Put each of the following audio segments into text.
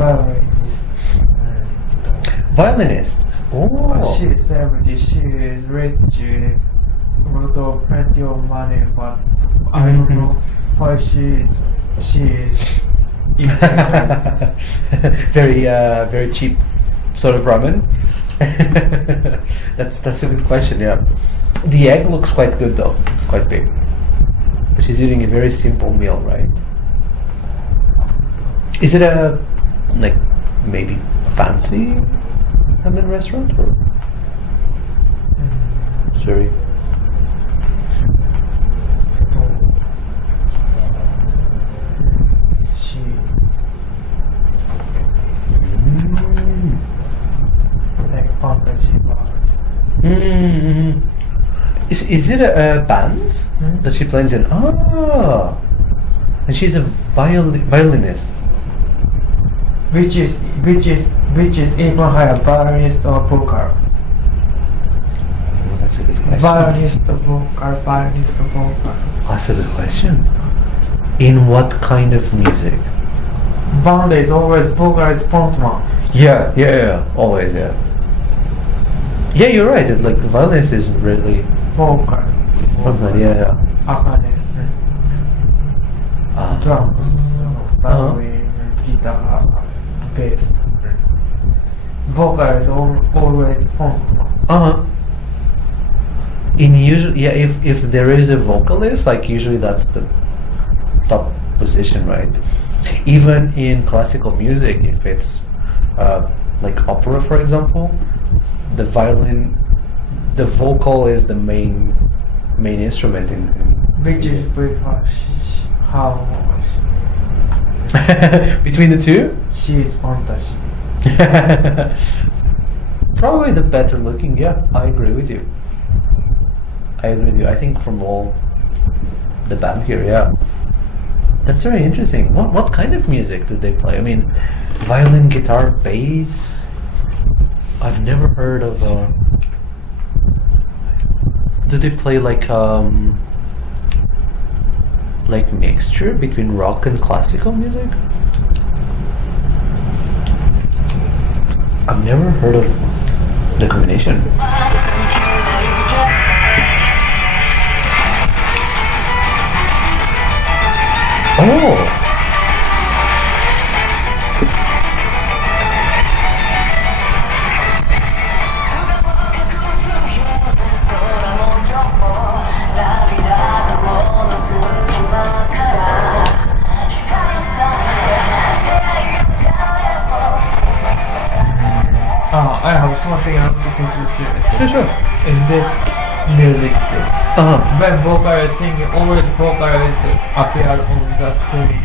violinist. Violinist. Oh. She is 70. She is rich, plenty of money, but I don't know why she is very cheap sort of ramen. That's a good question. Yeah, the egg looks quite good though. It's quite big. But she's eating a very simple meal, right? Is it a maybe fancy ramen restaurant or sorry? Like fantasy bar. Is it a band that she plays in? Ah, and she's a violinist. Which is even higher, violinist or vocal? Oh, that's a good question. Violinist, vocal. That's a good question. In what kind of music? Band is always vocal is frontman. Yeah, always, yeah. Yeah, you're right. The violinist is really Vocal. yeah. Akane. Drums, violin, guitar, bass. Vocal is always frontman. If there is a vocalist, usually that's the top position, right? Even in classical music, if it's like opera, for example, the vocal is the main instrument in Which is how between the two. she is fantasy. Probably the better looking. Yeah, I agree with you. I think from all the band here, yeah. That's very interesting. What kind of music do they play? I mean, violin, guitar, bass. I've never heard of. Do they play like mixture between rock and classical music? I've never heard of the combination. Oh! I have something I want to talk to you. Sure. In this music, when vocal is singing, always vocal is appear on the screen.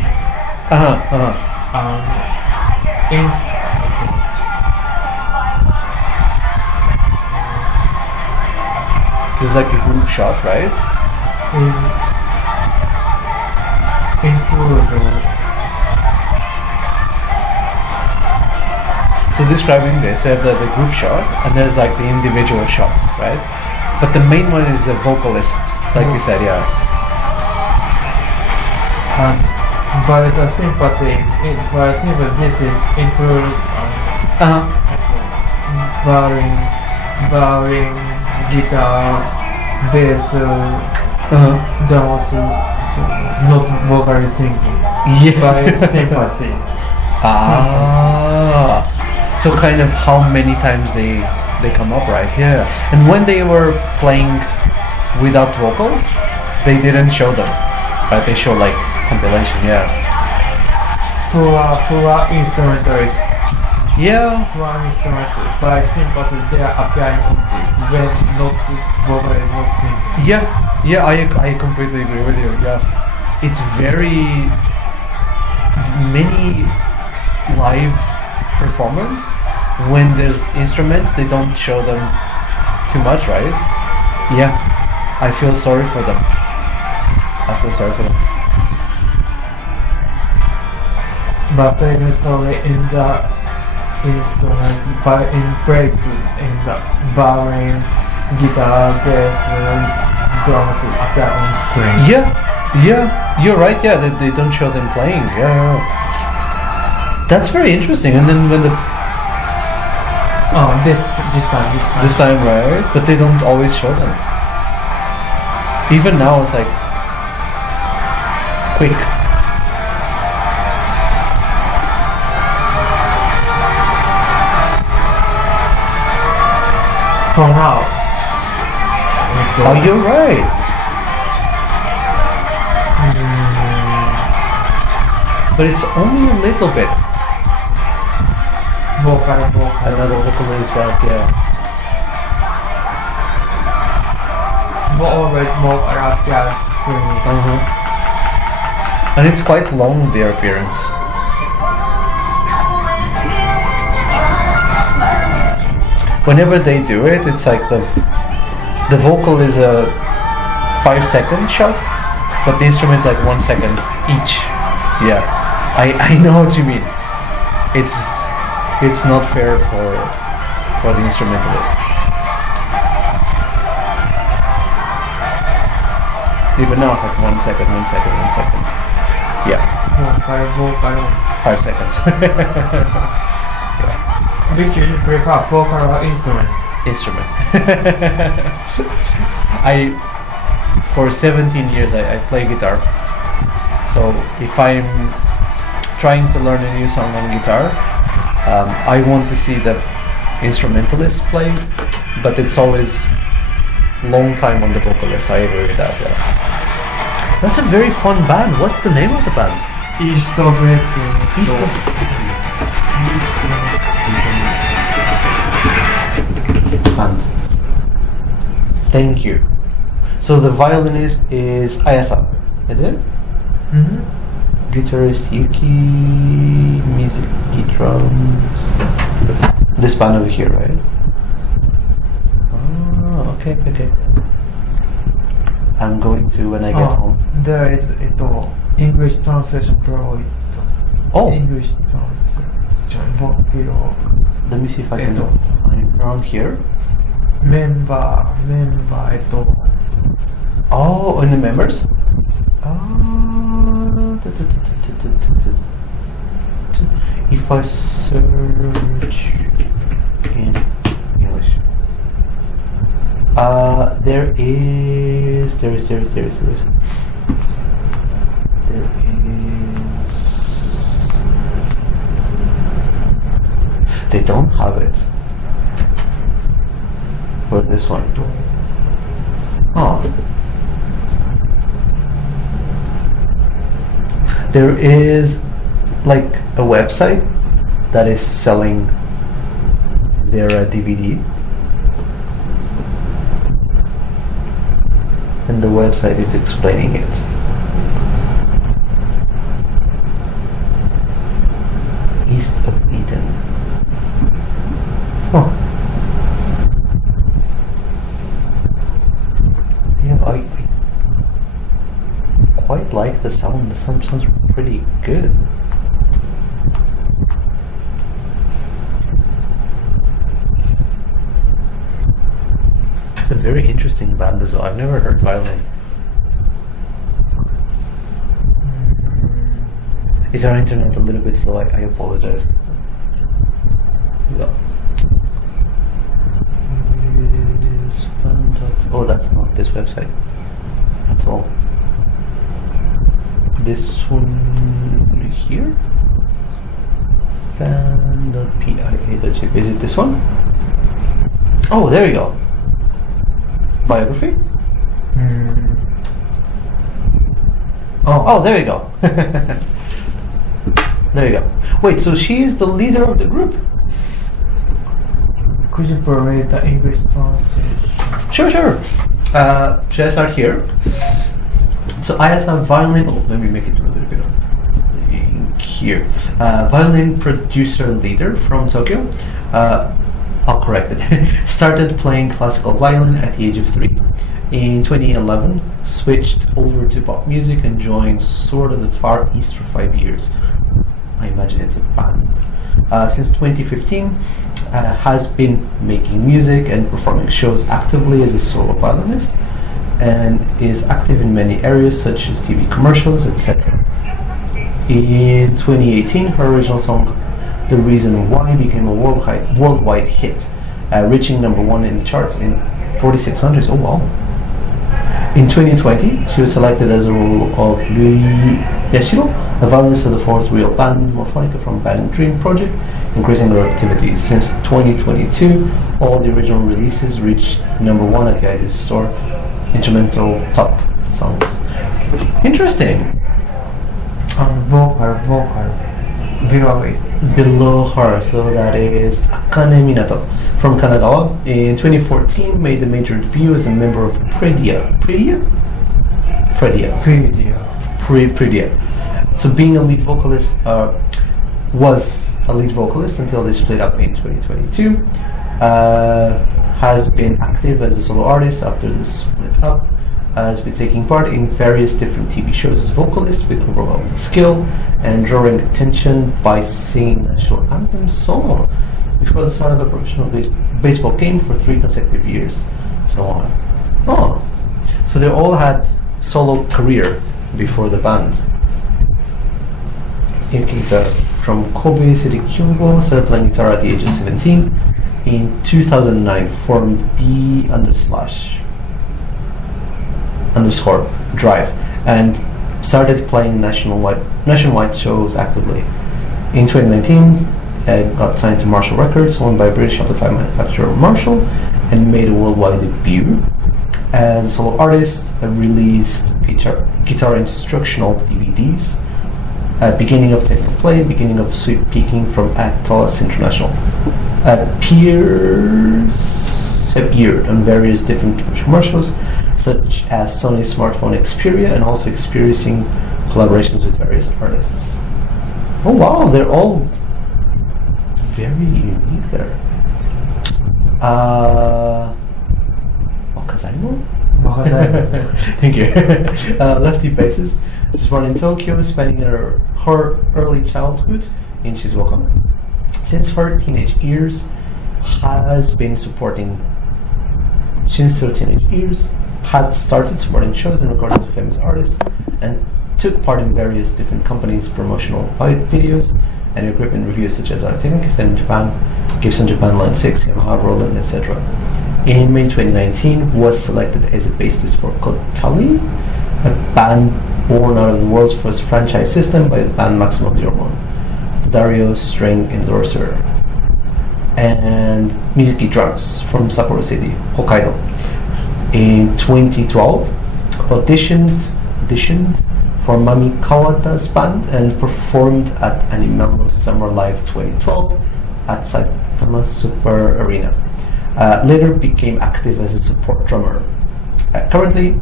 It's like a group shot, right? So describing this, we have the group shot, and there's like the individual shots, right? But the main one is the vocalist, like we said, yeah. But the sympathy, this is include violin, guitar, bass, drums, not vocally singing. Yeah. But it's sympathy. So kind of how many times they come up, right? Yeah. And when they were playing without vocals, they didn't show them, right? They show like compilation, yeah. Poor instrumentalist. Yeah. Poor instrumentalist. By sympathy, they are appearing only when not vocal is not singing. Yeah, I completely agree with you. Yeah, it's very many live performance when there's instruments, they don't show them too much, right? Yeah, I feel sorry for them. But very sorry in the instruments, but in breaks in the violin, guitar, bass, drums appear on screen. Yeah, you're right. Yeah, they don't show them playing. Yeah. That's very interesting. And then when Oh, this time. this time, right? But they don't always show them. Even now, it's like quick. For now. Oh, you're right. But it's only a little bit. Vocal. Another vocal is back, yeah. Always vocal at the screen. And it's quite long, their appearance. Whenever they do it, it's like the vocal is a 5-second shot, but the instrument's like 1 second each. Yeah, I know what you mean. It's not fair for the instrumentalists. Even now it's like 1 second. Yeah. Vocal. 5 seconds. Yeah. Which you prefer, vocal or instrument? Instrument. For 17 years I play guitar. So if I'm trying to learn a new song on guitar, I want to see the instrumentalist play, but it's always long time on the vocalist. I agree with that. Yeah. That's a very fun band. What's the name of the band? East of it. Band. Thank you. So the violinist is Ayasa, is it? Mm-hmm. Guitarist Yuki, music, drums. This band over here, right? Oh, okay. I'm going to when I get home. There is English translation below it. Oh. English translation below. Let me see if I can find around here. Member. Oh, in the members? If I search in English, there is. They don't have it for this one. Oh. There is like a website that is selling their DVD, and the website is explaining it. East of Eden. Oh. Yeah, I quite like the sound. The sound sounds pretty good. It's a very interesting band as well. I've never heard violin. Is our internet a little bit slow? I apologize. Yeah. Oh, that's not this website at all. This one here? Fan.pia.chip. Is it this one? Oh, there you go. Biography? Oh, there you go. There you go. Wait, so she is the leader of the group? Could you provide the English translation? Sure. Should I start here? So I have a violin. Oh, let me make it a little bit here. Violin producer leader from Tokyo. I'll correct it. Started playing classical violin at the age of 3. In 2011, switched over to pop music and joined Sword of the Far East for 5 years. I imagine it's a band. Since 2015, has been making music and performing shows actively as a solo violinist, and is active in many areas such as TV commercials, etc. In 2018, her original song "The Reason Why" became a worldwide hit, reaching number 1 in the charts in 46 countries. Oh wow! In 2020, she was selected as a role of Lui Yashiro, a violinist of the fourth real band Morphonica from Band Dream Project, increasing her activity. Since 2022, all the original releases reached number 1 at the iTunes Store instrumental top songs. Interesting. Vocal, below it. Below her, so that is Akane Minato from Kanagawa. In 2014, made a major debut as a member of Predia. So being a lead vocalist, was a lead vocalist until they split up in 2022. Has been active as a solo artist after the split up. Has been taking part in various different TV shows as vocalist with overwhelming skill and drawing attention by singing national anthem solo before the start of a professional baseball game for 3 consecutive years, so on. Oh, so they all had solo career before the band. Yukita from Kobe City, Kyogo, started playing guitar at the age of 17. In 2009, formed D_Drive and started playing nationwide shows actively. In 2019, got signed to Marshall Records, owned by British amplifier manufacturer Marshall, and made a worldwide debut. As a solo artist, released guitar instructional DVDs, beginning of Techno Play, beginning of Sweet Peeking from Atlas International. Appeared on various different commercials, such as Sony smartphone Xperia, and also experiencing collaborations with various artists. Oh wow, they're all very unique there. Wakazaimo? Thank you. Lefty bassist. She was born in Tokyo, spending her early childhood in Shizuoka. Since her teenage years, has started supporting shows and recording with famous artists, and took part in various different companies' promotional videos and equipment reviews such as Artec in Japan, Gibson Japan Line 6, Yamaha, Roland, etc. In May 2019, was selected as a bassist for Kotali, a band born out of the world's first franchise system by the band Maximum Diormon, Dario string endorser, and Mizuki drums from Sapporo City, Hokkaido. In 2012, auditioned for Mami Kawata's band and performed at Animal's Summer Live 2012 at Saitama Super Arena. Later became active as a support drummer. Currently,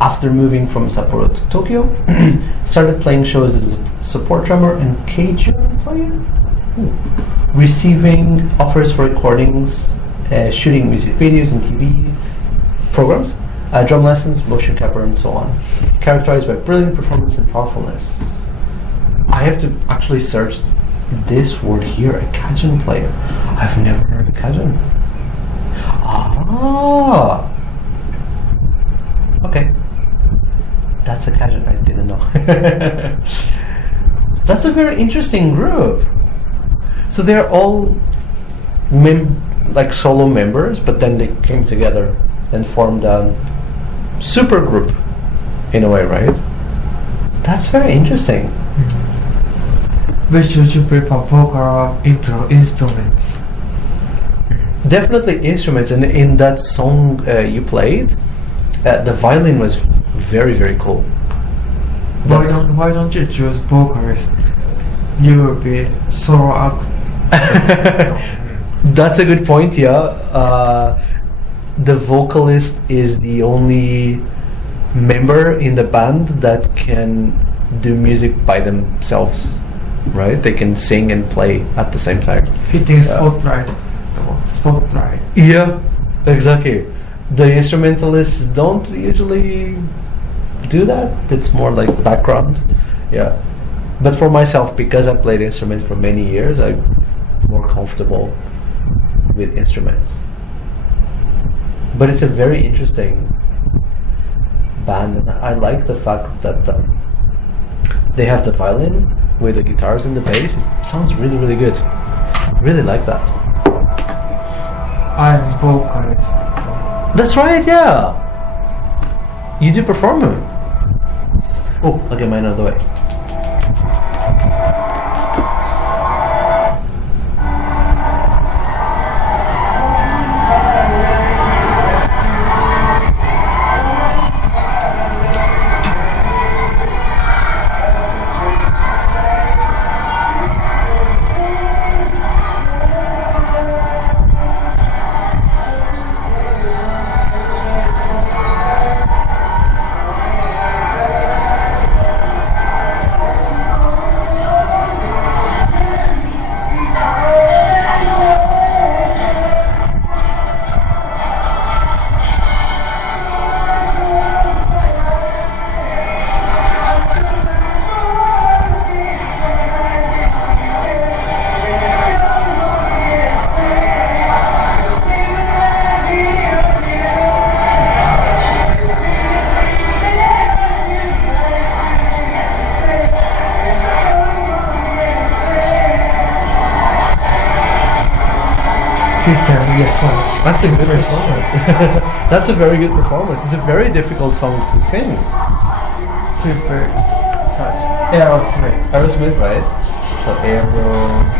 after moving from Sapporo to Tokyo, started playing shows as a support drummer and Cajun player, receiving offers for recordings, shooting music videos and TV programs, drum lessons, motion capture, and so on. Characterized by brilliant performance and powerfulness. I have to actually search this word here, a Cajun player. I've never heard of Cajun. Ah, okay. That's a Cajun, I didn't know. That's a very interesting group. So they're all like solo members, but then they came together and formed a super group in a way, right? That's very interesting. Which would you prefer, vocal or instruments? Definitely instruments, and in that song you played, the violin was very, very cool. Why don't you choose vocalist? You will be solo act. That's a good point, yeah. The vocalist is the only member in the band that can do music by themselves, right? They can sing and play at the same time. Hitting spotlight. Yeah, exactly. The instrumentalists don't usually do that. It's more like background. Yeah. But for myself, because I played instrument for many years, I'm more comfortable with instruments. But it's a very interesting band, and I like the fact that they have the violin with the guitars and the bass. It sounds really, really good. Really like that. I'm vocalist. That's right, yeah. You do perform. Oh, I'll get mine out of the way. Yes, That's a good performance. That's a very good performance. It's a very difficult song to sing. Super such. Aerosmith. Aerosmith, right? So Aerosmith,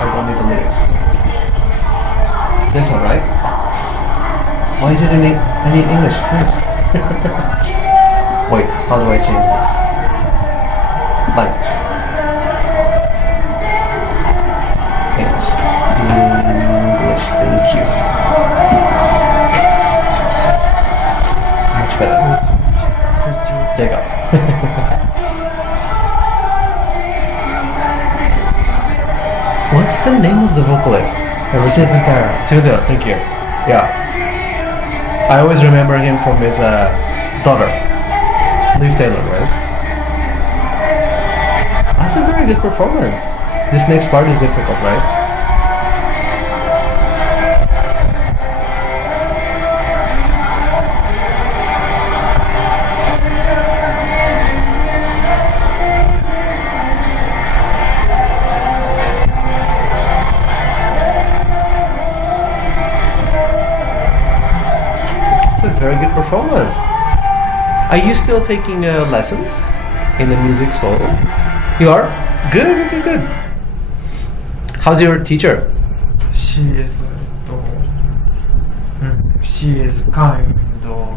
I don't need the lyrics. This one, right? Why is it in English? Wait, how do I change this? Language. English, thank you. Much better. There you go. What's the name of the vocalist? Sivitara, thank you. Yeah. I always remember him from his daughter, Liv Taylor, right? That's a very good performance. This next part is difficult, right? It's a very good performance. Are you still taking lessons in the music school? You are? Good, good, good. How's your teacher? She is kind,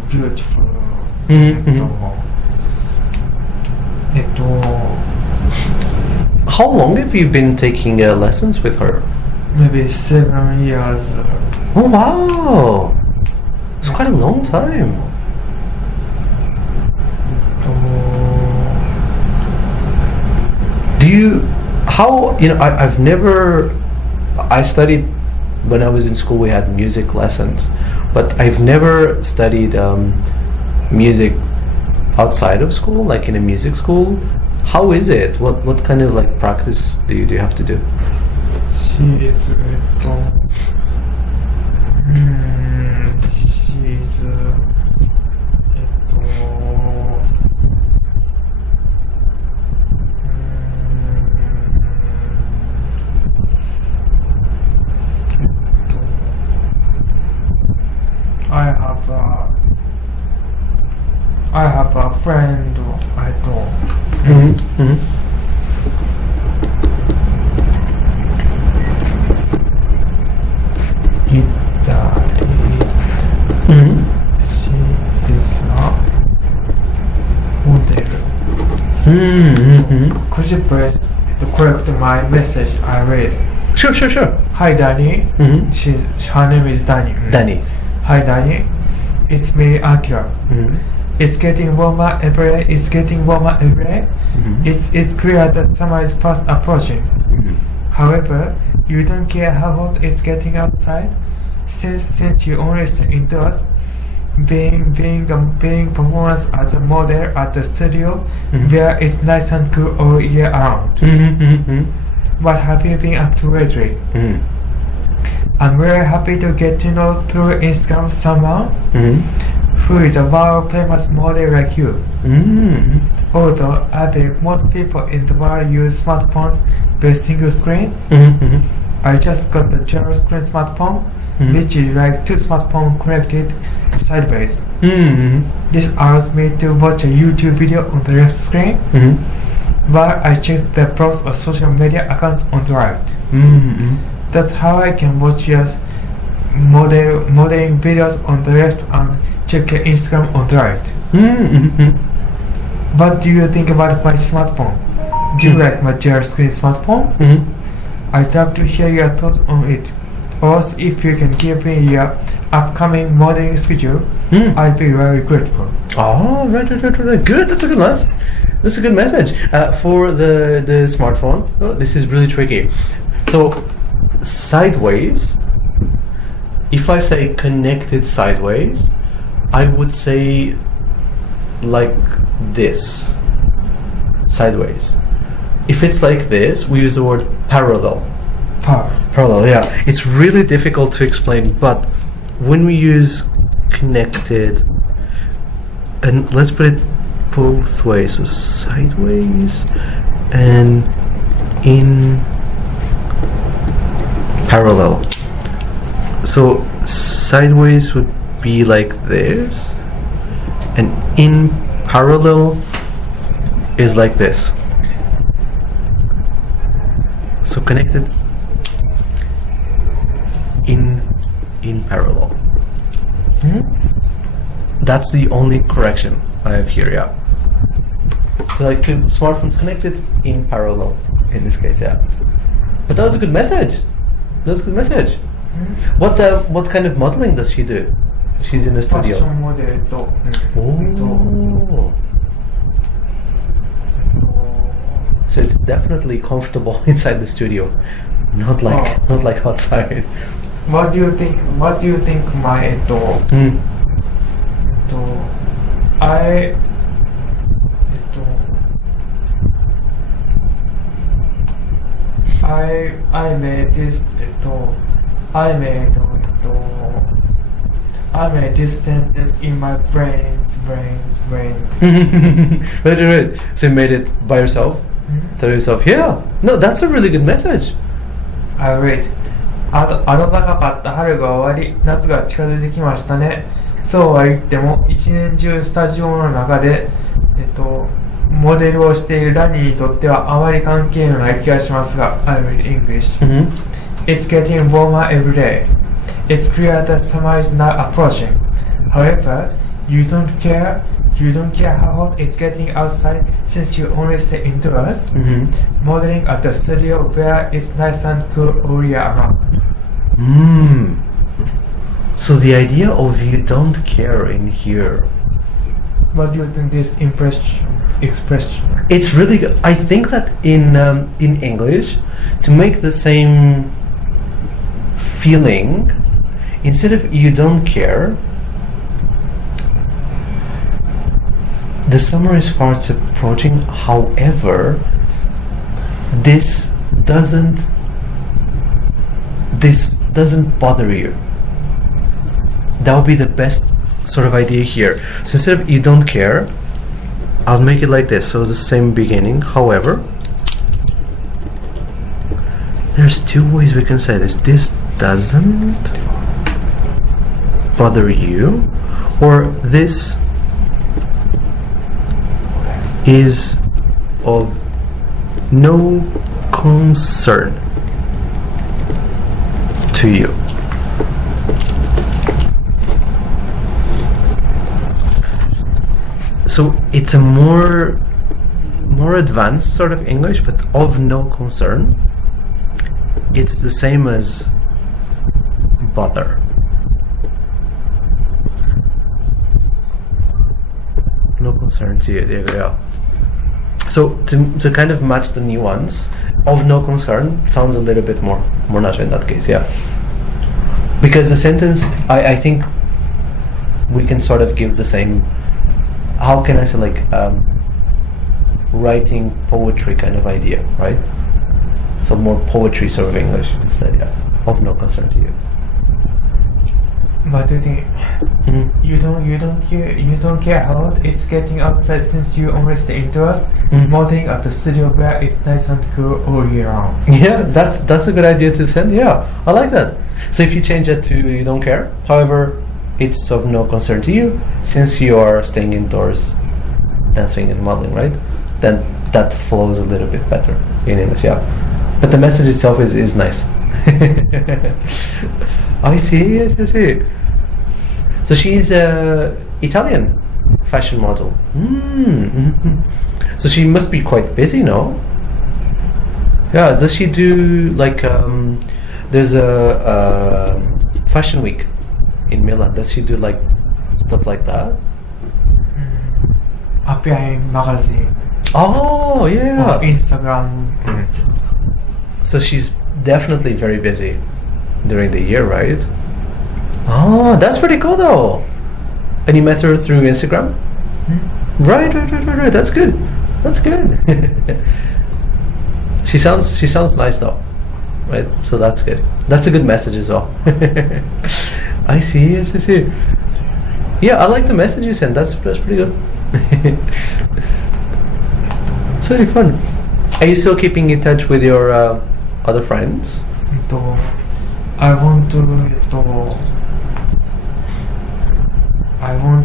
beautiful. How long have you been taking lessons with her? Maybe 7 years. Oh wow! It's quite a long time. Do you, I've never, I studied, when I was in school we had music lessons, but I've never studied music outside of school, like in a music school. How is it? What kind of like practice do you have to do? She is I have a friend. I don't. She is a model. Could you please correct my message I read? Sure. Hi Danny. Her name is Danny. Danny. Hi Danny. It's me, Akira. It's getting warmer every day. It's clear that summer is fast approaching. However, you don't care how hot it's getting outside, since you only stay indoors. Being performance as a model at the studio, where it's nice and cool all year round. What have you been up to lately? I'm very happy to get to know through Instagram someone who is a world famous model like you. Although I believe most people in the world use smartphones with single screens, I just got a dual screen smartphone, which is like two smartphones connected sideways. This allows me to watch a YouTube video on the left screen, while I check the posts of social media accounts on the right. That's how I can watch your modeling videos on the left and check your Instagram on the right. What do you think about my smartphone? Do you like my dual screen smartphone? I'd love to hear your thoughts on it. Also, if you can give me your upcoming modeling schedule, I'd be very grateful. Oh, right. Good. That's a good message. That's a good message. For the smartphone, this is really tricky. So, sideways. If I say connected sideways, I would say like this. Sideways. If it's like this, we use the word parallel. Parallel, yeah. It's really difficult to explain, but when we use connected, and let's put it both ways, so sideways and in parallel. So sideways would be like this, and in parallel is like this. So connected in parallel. That's the only correction I have here, yeah. So like two smartphones connected in parallel in this case, yeah. But that was a good message. What kind of modeling does she do? She's in the studio. Fashion model と、 Oh. So it's definitely comfortable inside the studio, not like outside. What do you think my I made this I made this sentence in my brains. Right. So you made it by yourself? Tell yourself, yeah. No, that's a really good message. I read. 暖かかった春が終わり、夏が近づいてきましたね。そうは言っても、一年中スタジオの中で、モデルをしているダニーにとってはあまり関係のない気がしますが、I read English. It's getting warmer every day. It's clear that summer is now approaching. However, you don't care how hot it's getting outside since you only stay indoors, modeling at the studio where it's nice and cool all year round. So the idea of you don't care in here. What do you think this expression? It's really good. I think that in English, to make the same feeling, instead of you don't care, the summer is fast approaching. However, this doesn't bother you. That would be the best sort of idea here. So instead of you don't care, I'll make it like this. So the same beginning. However, there's two ways we can say this. This doesn't bother you, or this is of no concern to you. So it's a more advanced sort of English, but of no concern. It's the same as bother. No concern to you. There we go. So to kind of match the nuance, of no concern sounds a little bit more natural in that case, yeah. Because the sentence, I think we can sort of give the same, how can I say, like writing poetry kind of idea, right? So more poetry sort of English instead, yeah. Of no concern to you. But do you think you don't care how it's getting outside since you only stay indoors? Modeling at the studio where it's nice and cool all year round. Yeah, that's a good idea to send. Yeah, I like that. So if you change it to you don't care, however, it's of no concern to you since you are staying indoors, dancing and modeling, right? Then that flows a little bit better in English. Yeah, but the message itself is nice. I see. Yes, I see. So she's a Italian fashion model. So she must be quite busy, no? Yeah. Does she do like there's a fashion week in Milan? Does she do like stuff like that? Appear in magazine. Oh yeah. Or Instagram. So she's definitely very busy during the year, right? Oh, that's pretty cool though. And you met her through Instagram? Right. That's good. That's good. She sounds nice though, right? So that's good. That's a good message as well. I see. Yes, I see. Yeah, I like the message you sent. That's pretty good. It's really fun. Are you still keeping in touch with your other friends? I want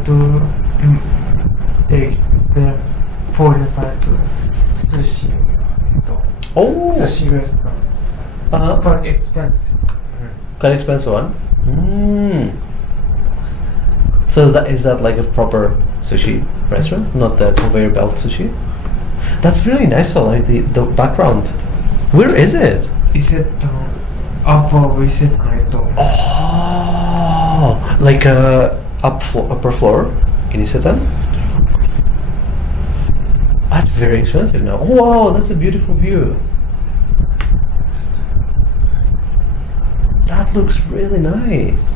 to take them for the sushi. Oh, Sushi restaurant. But expensive. quite expensive one. So is that like a proper sushi restaurant, not the conveyor belt sushi? That's really nice. I like the background. Where is it? Is it upper? Is it Oh, like upper floor in Isetan? That's very expensive now. Oh, wow, that's a beautiful view. That looks really nice.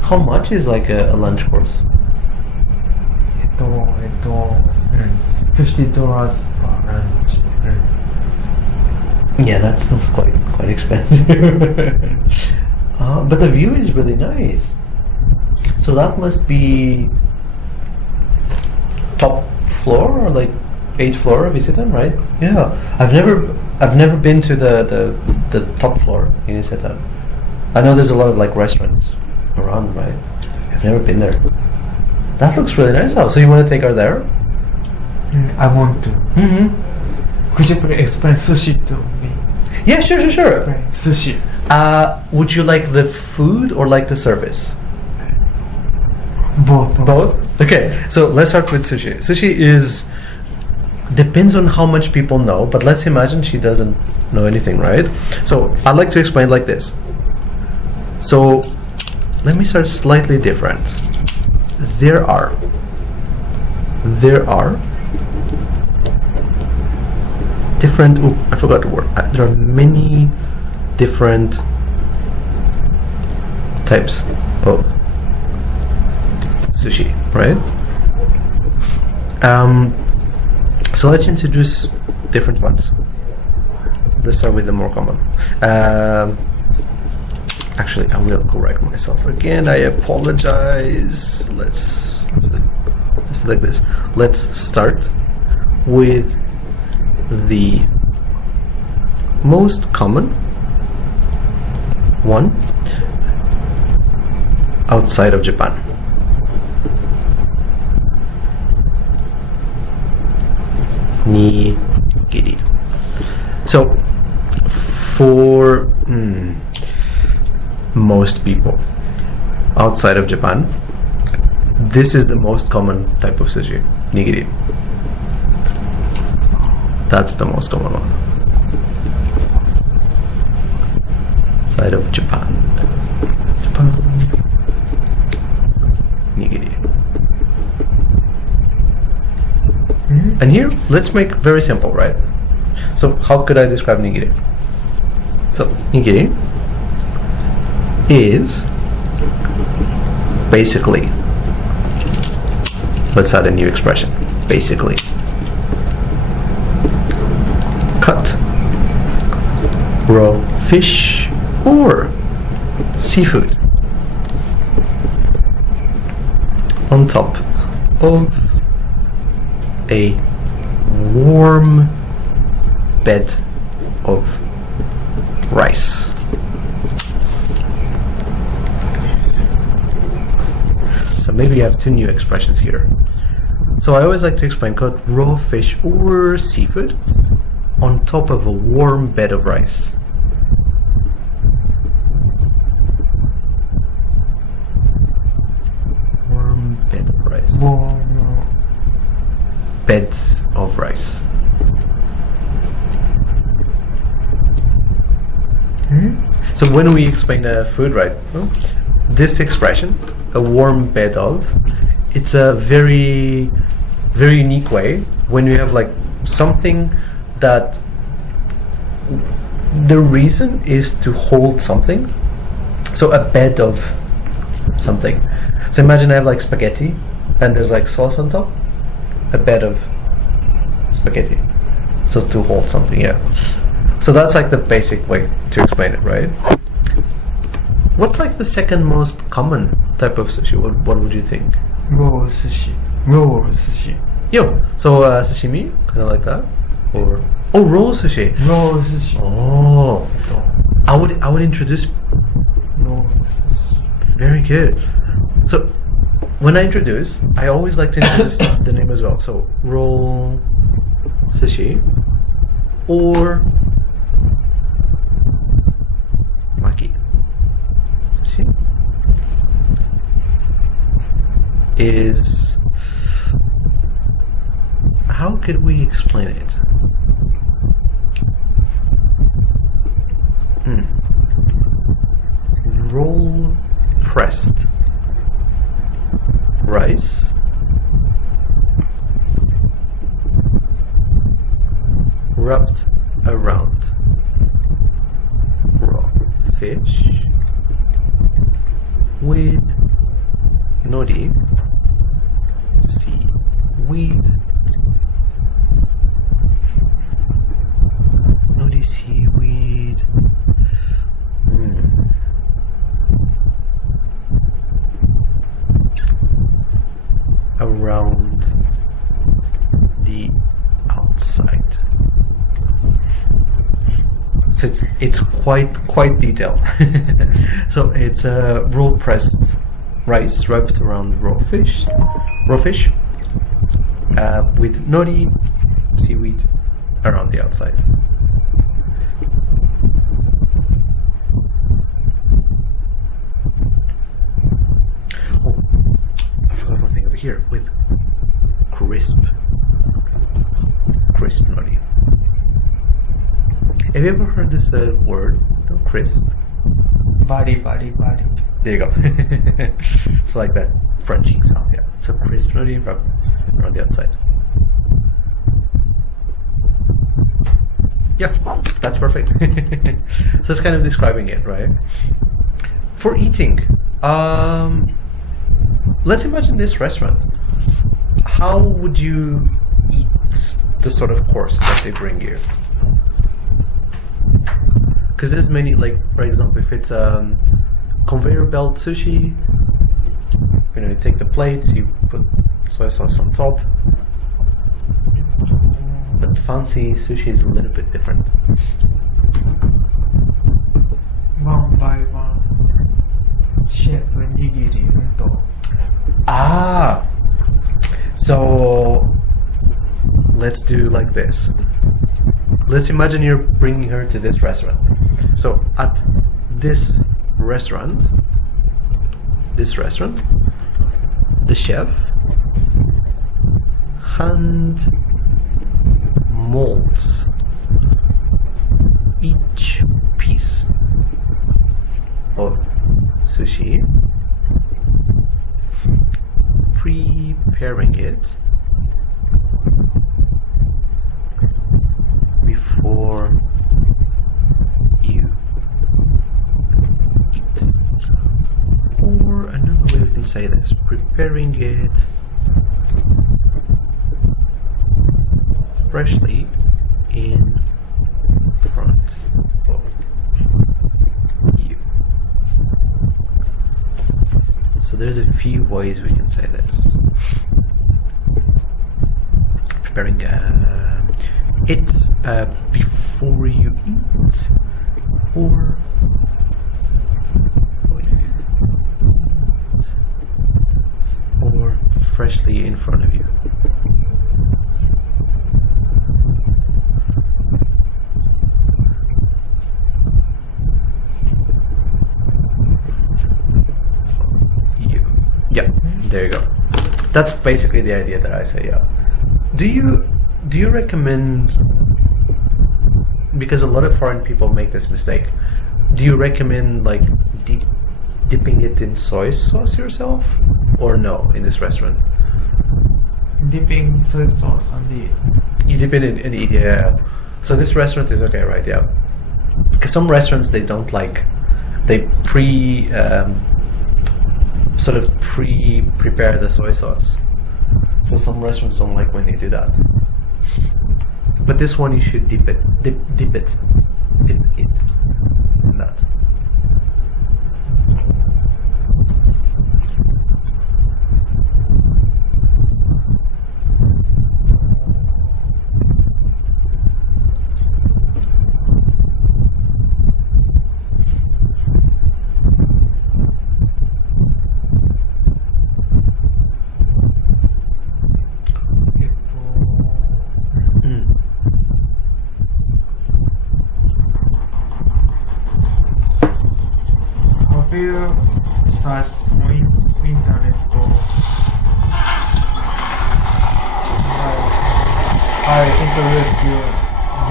How much is like a lunch course? $50 per lunch. Yeah, that's quite expensive. But the view is really nice. So that must be top floor or like 8th floor of Isetan, right? Yeah, I've never been to the top floor in Isetan. I know there's a lot of like restaurants around, right? I've never been there. That looks really nice though. So you want to take her there? I want to. Could you please explain sushi to me? Yeah, sure. Sushi. Would you like the food or like the service? Both? Okay, so let's start with sushi. Sushi depends on how much people know, but let's imagine she doesn't know anything, right? So I'd like to explain like this. So let me start slightly different. There are different, I forgot the word. There are many different types of sushi, right? So let's introduce different ones. Let's start with the more common. Actually, I will correct myself again. I apologize. Let's do like this. Let's start with the most common one outside of Japan. Nigiri. So for most people outside of Japan, this is the most common type of sushi, nigiri. That's the most common one. Outside of Japan. Nigiri. And here, let's make very simple, right? So how could I describe nigiri? So nigiri is basically, let's add a new expression, basically cut raw fish or seafood on top of a warm bed of rice. So maybe you have two new expressions here. So I always like to explain called raw fish or seafood on top of a warm bed of rice. Warm bed of rice. Warm Beds of rice. So when we explain food, right? This expression, a warm bed of, it's a very, very unique way when you have like something that the reason is to hold something. So a bed of something. So imagine I have like spaghetti and there's like sauce on top. A bed of spaghetti. So to hold something, yeah. So that's like the basic way to explain it, right? What's like the second most common type of sushi? What would you think? Raw sushi. Raw sushi. Yo, so sashimi, kind of like that, or roll sushi. Raw sushi. Oh, I would introduce. Raw sushi. Very good. So when I introduce, I always like to introduce the name as well. So roll sushi, or maki sushi is, how could we explain it? Roll pressed rice wrapped around raw fish with nori, seaweed, nori, seaweed, around the outside. So it's quite detailed. So it's raw pressed rice wrapped around raw fish, with nori, seaweed around the outside. Oh, I forgot one thing over here with crisp nori. Have you ever heard this word? No, crisp. Bari. There you go. It's like that Frenching sound, yeah. So crisp nori wrapped around the outside. Yeah, that's perfect. So it's kind of describing it, right? For eating, let's imagine this restaurant. How would you eat the sort of course that they bring you? Because there's many, like for example, if it's conveyor belt sushi, you take the plates, you put soy sauce on top. But fancy sushi is a little bit different. One by one. Chef nigiri undo. Ah, so let's do like this. Let's imagine you're bringing her to this restaurant. So at this restaurant, the chef hand molds each piece of sushi, preparing it before you eat. Or another way we can say this, preparing it freshly in front of you. So there's a few ways we can say this. Preparing it before you eat, or freshly in front of you. Yeah, there you go. That's basically the idea that I say. Yeah. Do you recommend? Because a lot of foreign people make this mistake. Do you recommend like dipping it in soy sauce yourself, or no? In this restaurant, Dipping soy sauce on the. you dip it in and eat. Yeah. So this restaurant is okay, right? Yeah. Because some restaurants they don't like. They prepare the soy sauce. So some restaurants don't like when you do that. But this one you should dip it in that. Have you searched on internet? I introduced you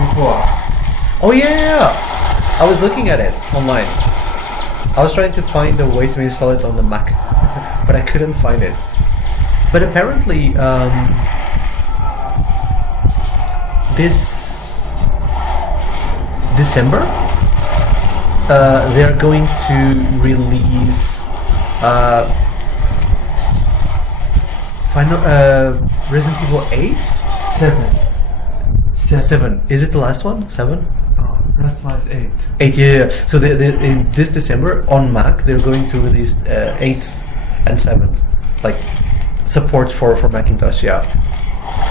before. Oh yeah. I was looking at it online. I was trying to find a way to install it on the Mac, but I couldn't find it. But apparently, this December, they're going to release Resident Evil 8? 7. Is it the last one? 7? Last one is 8. 8, yeah. So in this December on Mac, they're going to release 8 and 7, like support for Macintosh. Yeah.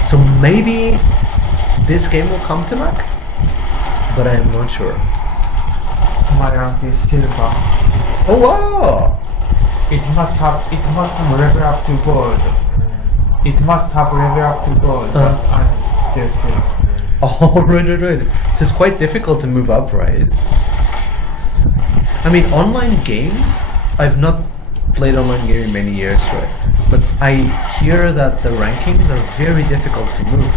So maybe this game will come to Mac, but I'm not sure. My rank is silver. Oh wow! It must level up to gold. It must have level up to gold, but I'm still silver. Oh, right. So it's quite difficult to move up, right? I mean, online games, I've not played online game in many years, right? But I hear that the rankings are very difficult to move.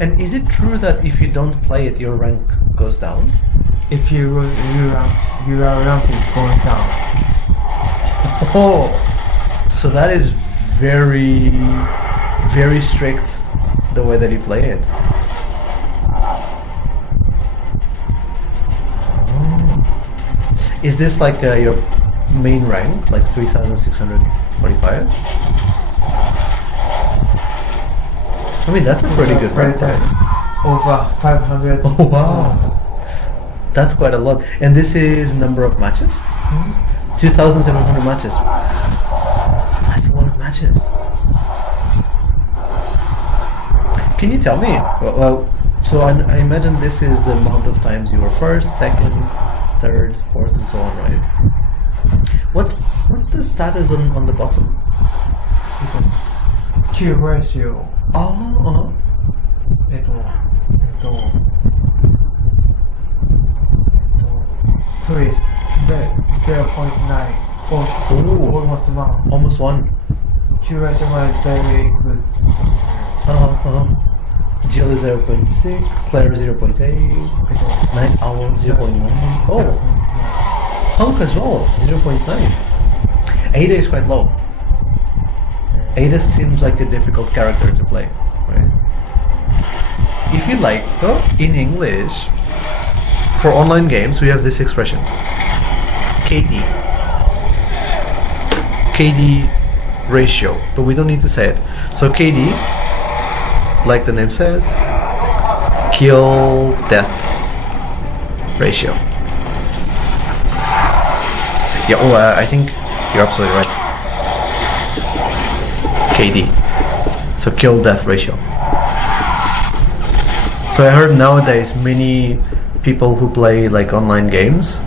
And is it true that if you don't play it, your rank goes down? If your rank is going down. Oh, so that is very, very strict, the way that you play it. Is this like your main rank, like 3,645? I mean, that's a pretty good rank, right? Over 500. Oh wow, that's quite a lot. And this is number of matches? 2,700 matches. That's a lot of matches. Can you tell me? Well, so I imagine this is the amount of times you were first, second, third, fourth, and so on, right? What's the status on the bottom? Q ratio. Oh. 0.9 or almost 1. Almost 1. Q ratio is very good. Jill is 0.6, Claire 0.8, Night Owl 0.9. Oh, Hunk as well 0.9. Ada is quite low. Ada seems like a difficult character to play, right? If you like, in English, for online games, we have this expression, KD ratio, but we don't need to say it. So KD, like the name says, kill death ratio. Yeah. I think You're absolutely right. KD. So kill death ratio. So I heard nowadays many people who play like online games